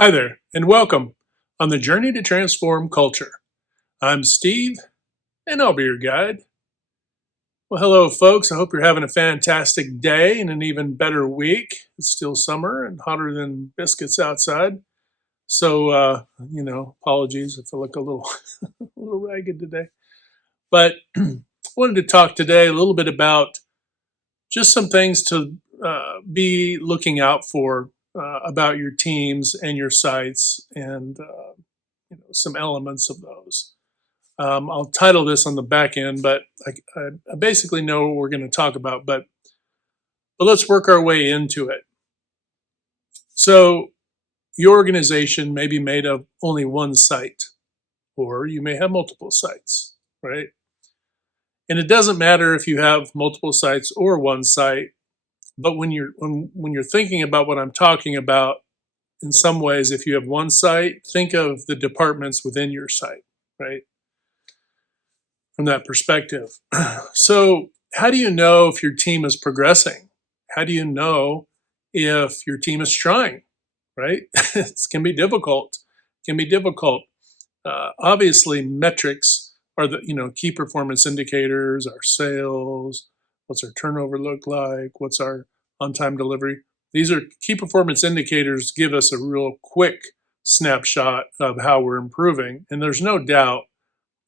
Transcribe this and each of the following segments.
Hi there, and welcome on the journey to transform culture. I'm Steve, and I'll be your guide. Well, hello, folks. I hope you're having a fantastic day and an even better week. It's still summer and hotter than biscuits outside. So, apologies if I look a little, a little ragged today. But wanted to talk today a little bit about just some things to be looking out for about your teams and your sites and some elements of those. I'll title this on the back end, but I basically know what we're going to talk about, but let's work our way into it. So, your organization may be made of only one site, or you may have multiple sites, right? And it doesn't matter if you have multiple sites or one site, but when you're thinking about what I'm talking about, in some ways, if you have one site, think of the departments within your site, right? From that perspective. So, how do you know if your team is progressing? How do you know if your team is trying? Right? It can be difficult. It can be difficult. Obviously, metrics are the key performance indicators. Our sales. What's our turnover look like? What's our on-time delivery? These are key performance indicators. Give us a real quick snapshot of how we're improving, and there's no doubt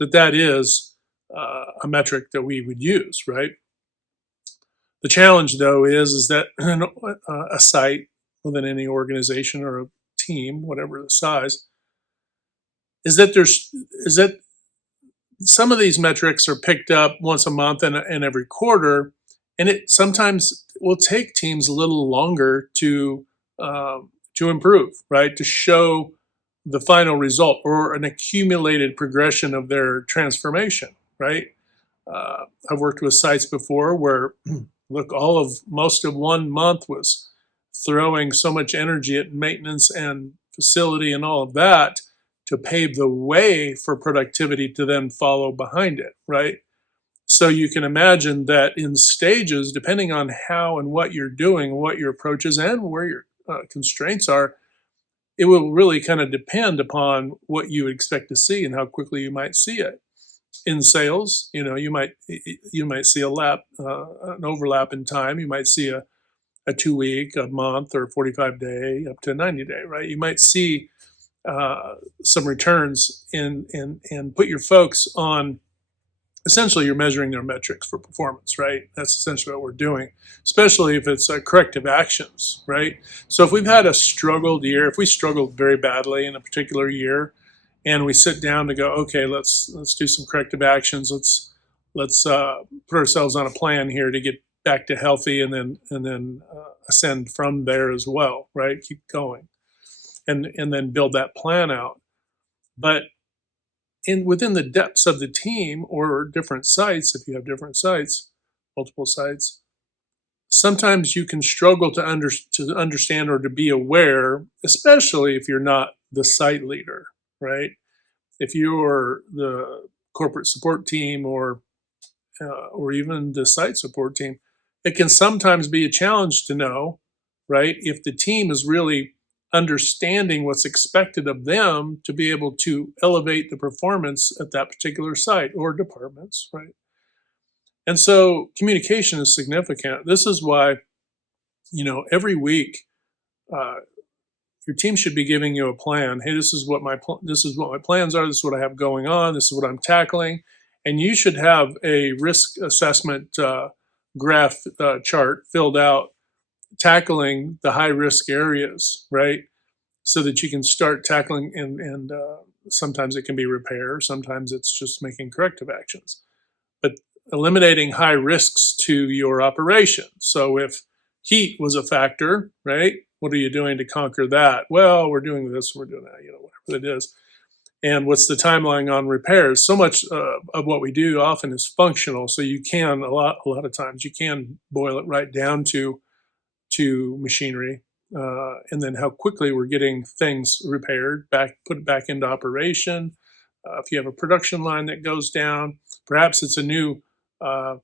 that that is a metric that we would use, right? The challenge, though, is that a site within any organization or a team, whatever the size, is that some of these metrics are picked up once a month and every quarter, and it sometimes will take teams a little longer to improve, right? To show the final result or an accumulated progression of their transformation, right? I've worked with sites before where, look, most of one month was throwing so much energy at maintenance and facility and all of that to pave the way for productivity to then follow behind it, right? So you can imagine that in stages, depending on how and what you're doing, what your approach is, and where your constraints are, it will really kind of depend upon what you expect to see and how quickly you might see it. In sales, you might see an overlap in time. You might see a 2 week, a month, or 45 day up to 90 day, right? You might see some returns and put your folks on. Essentially, you're measuring their metrics for performance, right? That's essentially what we're doing, especially if it's corrective actions, right? So if we've had a struggled year, if we struggled very badly in a particular year, and we sit down to go, okay, let's do some corrective actions. Let's put ourselves on a plan here to get back to healthy, and then ascend from there as well, right? Keep going, and then build that plan out. But within the depths of the team or different sites, if you have different sites, multiple sites, sometimes you can struggle to understand or to be aware, especially if you're not the site leader, right? If you're the corporate support team or even the site support team, it can sometimes be a challenge to know, right, if the team is really understanding what's expected of them to be able to elevate the performance at that particular site or departments, right? And so communication is significant. This is why, every week, uh, your team should be giving you a plan. Hey, this is what my plans are. This is what I have going on. This is what I'm tackling, and you should have a risk assessment graph chart filled out, tackling the high risk areas, right? So that you can start tackling, and sometimes it can be repair. Sometimes it's just making corrective actions, but eliminating high risks to your operation. So if heat was a factor, right? What are you doing to conquer that? Well, we're doing this, we're doing that, whatever it is. And what's the timeline on repairs? So much of what we do often is functional. So you can a lot of times you can boil it right down to machinery, and then how quickly we're getting things repaired, put it back into operation. If you have a production line that goes down, perhaps it's a new uh,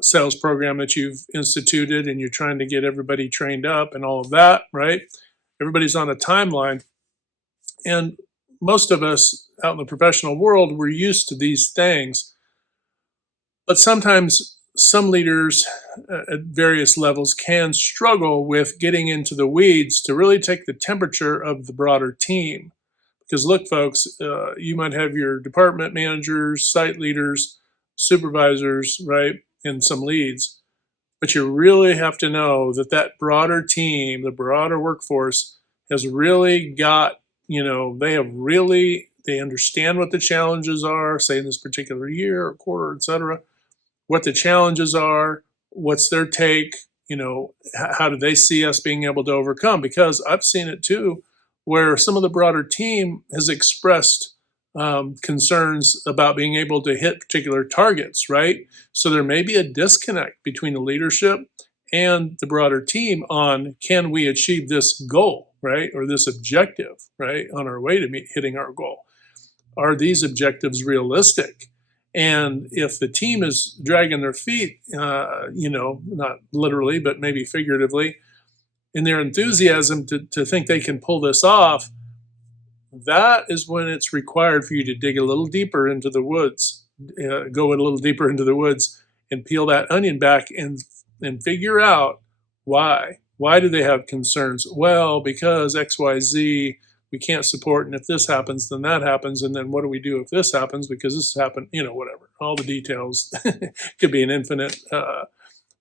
sales program that you've instituted and you're trying to get everybody trained up and all of that, right? Everybody's on a timeline. And most of us out in the professional world, we're used to these things. But sometimes some leaders at various levels can struggle with getting into the weeds to really take the temperature of the broader team. Because look, folks, you might have your department managers, site leaders, supervisors, right, and some leads. But you really have to know that that broader team, the broader workforce, has really got, they understand what the challenges are, say in this particular year or quarter, et cetera, what the challenges are, what's their take, how do they see us being able to overcome? Because I've seen it too, where some of the broader team has expressed concerns about being able to hit particular targets, right? So there may be a disconnect between the leadership and the broader team on, can we achieve this goal, right? Or this objective, right? On our way to hitting our goal. Are these objectives realistic? And if the team is dragging their feet, not literally, but maybe figuratively, in their enthusiasm to think they can pull this off, that is when it's required for you to dig a little deeper into the woods, go a little deeper into the woods and peel that onion back and figure out why. Why do they have concerns? Well, because XYZ, we can't support, and if this happens, then that happens, and then what do we do if this happens? Because this happened, whatever. All the details could be an infinite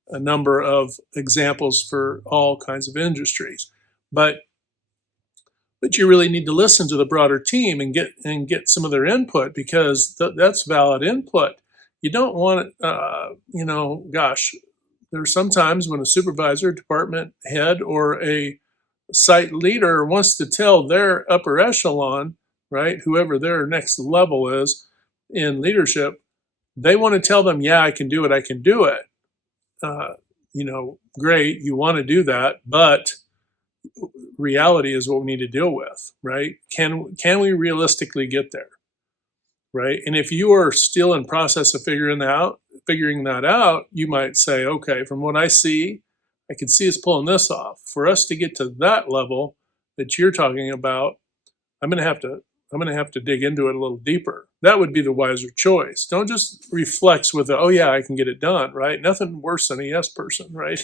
a number of examples for all kinds of industries, but you really need to listen to the broader team and get some of their input, because that's valid input. You don't want gosh, there's sometimes when a supervisor, department head, or a site leader wants to tell their upper echelon, right, whoever their next level is in leadership, they want to tell them, yeah, I can do it, I can do it. Great, you want to do that, but reality is what we need to deal with, right? Can we realistically get there, right? And if you are still in process of figuring that out, you might say, okay, from what I see, I can see us pulling this off. For us to get to that level that you're talking about, I'm going to have to dig into it a little deeper. That would be the wiser choice. Don't just reflex with, oh yeah, I can get it done, right? Nothing worse than a yes person, right?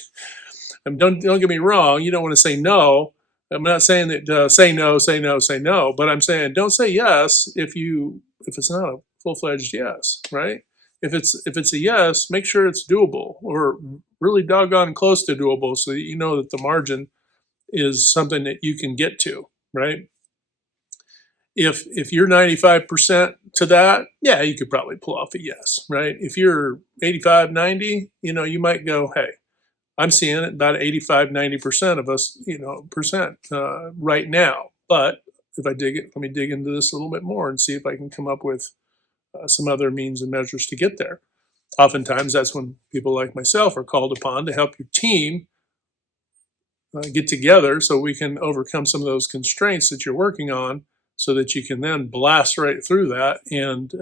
And don't get me wrong. You don't want to say no. I'm not saying that say no, say no, say no. But I'm saying don't say yes if it's not a full-fledged yes, right? If it's a yes, make sure it's doable, or really doggone close to doable, so that you know that the margin is something that you can get to, right? If you're 95% to that, yeah, you could probably pull off a yes, right? If you're 85, 90, you might go, hey, I'm seeing it about 85, 90% of us, right now. But if I let me dig into this a little bit more and see if I can come up with some other means and measures to get there. Oftentimes, that's when people like myself are called upon to help your team get together so we can overcome some of those constraints that you're working on, so that you can then blast right through that and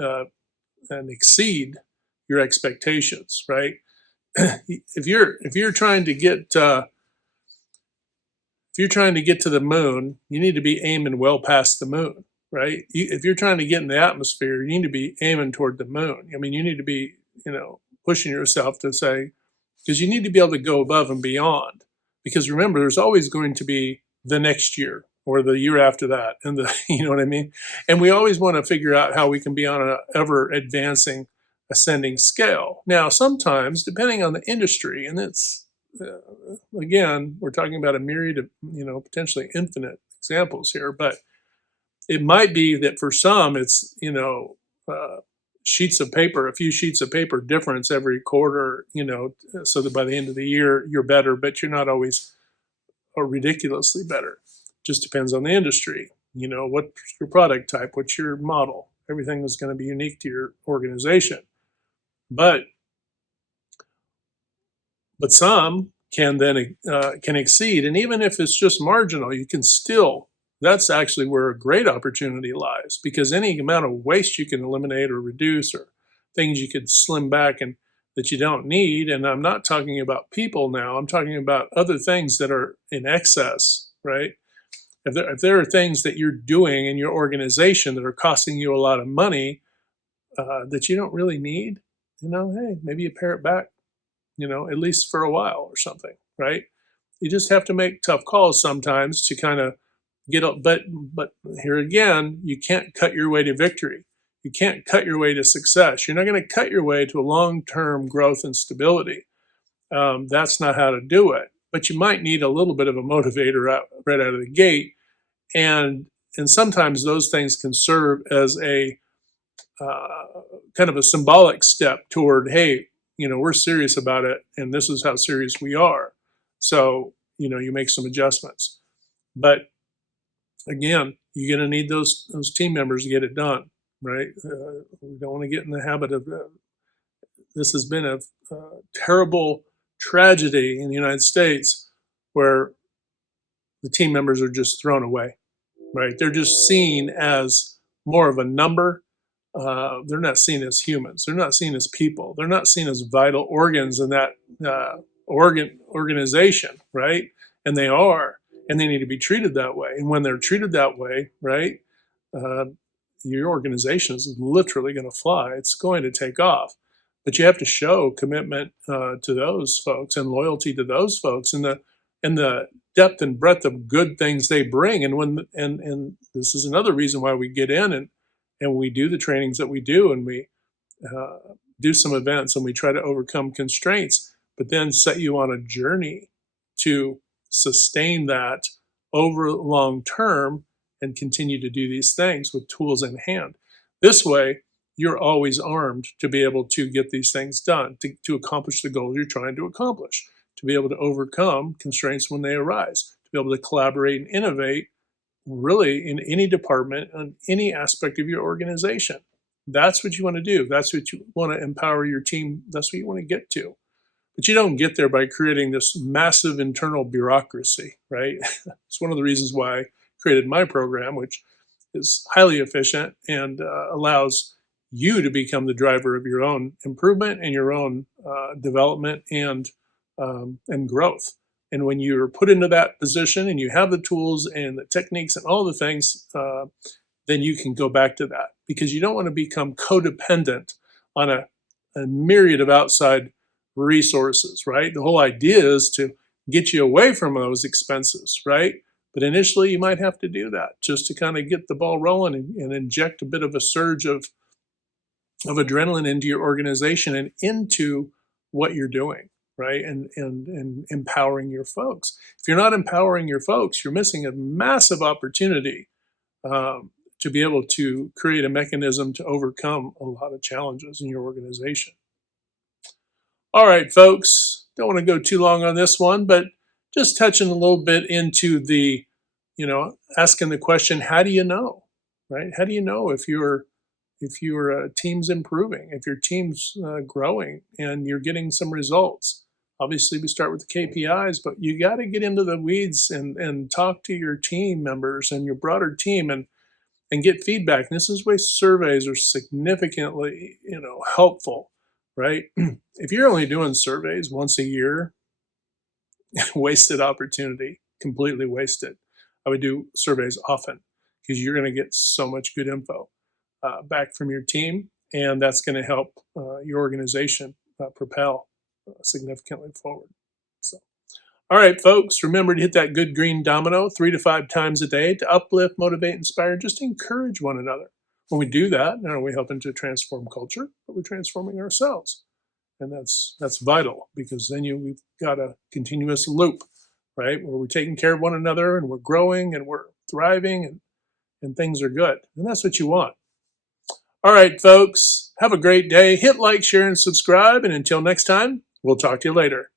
exceed your expectations, right? If you're trying to get to the moon, you need to be aiming well past the moon, right? If you're trying to get in the atmosphere, you need to be aiming toward the moon. I mean, you need to be, pushing yourself to say, because you need to be able to go above and beyond. Because remember, there's always going to be the next year or the year after that, and you know what I mean? And we always want to figure out how we can be on an ever advancing, ascending scale. Now, sometimes, depending on the industry, and it's, again, we're talking about a myriad of, potentially infinite examples here, but it might be that for some it's, sheets of paper, a few sheets of paper difference every quarter, so that by the end of the year you're better, but you're not always ridiculously better. Just depends on the industry. What's your product type, what's your model. Everything is going to be unique to your organization. But some can then can exceed, and even if it's just marginal, you can still. That's actually where a great opportunity lies, because any amount of waste you can eliminate or reduce, or things you could slim back and that you don't need. And I'm not talking about people now. I'm talking about other things that are in excess, right? If there are things that you're doing in your organization that are costing you a lot of money that you don't really need, hey, maybe you pare it back, at least for a while or something, right? You just have to make tough calls sometimes to kind of get up. But here again, you can't cut your way to victory. You can't cut your way to success. You're not going to cut your way to a long-term growth and stability. That's not how to do it. But you might need a little bit of a motivator right out of the gate, and sometimes those things can serve as a kind of a symbolic step toward, hey, we're serious about it, and this is how serious we are. So you make some adjustments, but again, you're going to need those team members to get it done, right? We don't want to get in the habit of this has been a terrible tragedy in the United States where the team members are just thrown away, right? They're just seen as more of a number. They're not seen as humans. They're not seen as people. They're not seen as vital organs in that organization, right? And they are, and they need to be treated that way. And when they're treated that way, right, your organization is literally going to fly. It's going to take off. But you have to show commitment to those folks and loyalty to those folks, and the depth and breadth of good things they bring. And this is another reason why we get in and we do the trainings that we do, and we do some events, and we try to overcome constraints, but then set you on a journey to sustain that over long term and continue to do these things with tools in hand. This way, you're always armed to be able to get these things done, to accomplish the goals you're trying to accomplish, to be able to overcome constraints when they arise, to be able to collaborate and innovate really in any department, on any aspect of your organization. That's what you want to do. That's what you want to empower your team. That's what you want to get to. But you don't get there by creating this massive internal bureaucracy, right? It's one of the reasons why I created my program, which is highly efficient and allows you to become the driver of your own improvement and your own development and growth. And when you're put into that position and you have the tools and the techniques and all the things, then you can go back to that, because you don't want to become codependent on a myriad of outside resources, right? The whole idea is to get you away from those expenses, right? But initially you might have to do that just to kind of get the ball rolling and inject a bit of a surge of adrenaline into your organization and into what you're doing, right? And empowering your folks. If you're not empowering your folks, you're missing a massive opportunity to be able to create a mechanism to overcome a lot of challenges in your organization. All right, folks, don't want to go too long on this one, but just touching a little bit into the, asking the question, how do you know, right? How do you know if your team's improving, if your team's growing and you're getting some results? Obviously, we start with the KPIs, but you got to get into the weeds and talk to your team members and your broader team and get feedback. And this is why surveys are significantly, helpful, right? If you're only doing surveys once a year, wasted opportunity, completely wasted. I would do surveys often because you're going to get so much good info back from your team, and that's going to help your organization propel significantly forward. So, all right, folks, remember to hit that good green domino 3 to 5 times a day to uplift, motivate, inspire, just encourage one another. When we do that, not only are we helping to transform culture, but we're transforming ourselves. And that's vital, because then we've got a continuous loop, right, where we're taking care of one another and we're growing and we're thriving and things are good. And that's what you want. All right, folks, have a great day. Hit like, share, and subscribe. And until next time, we'll talk to you later.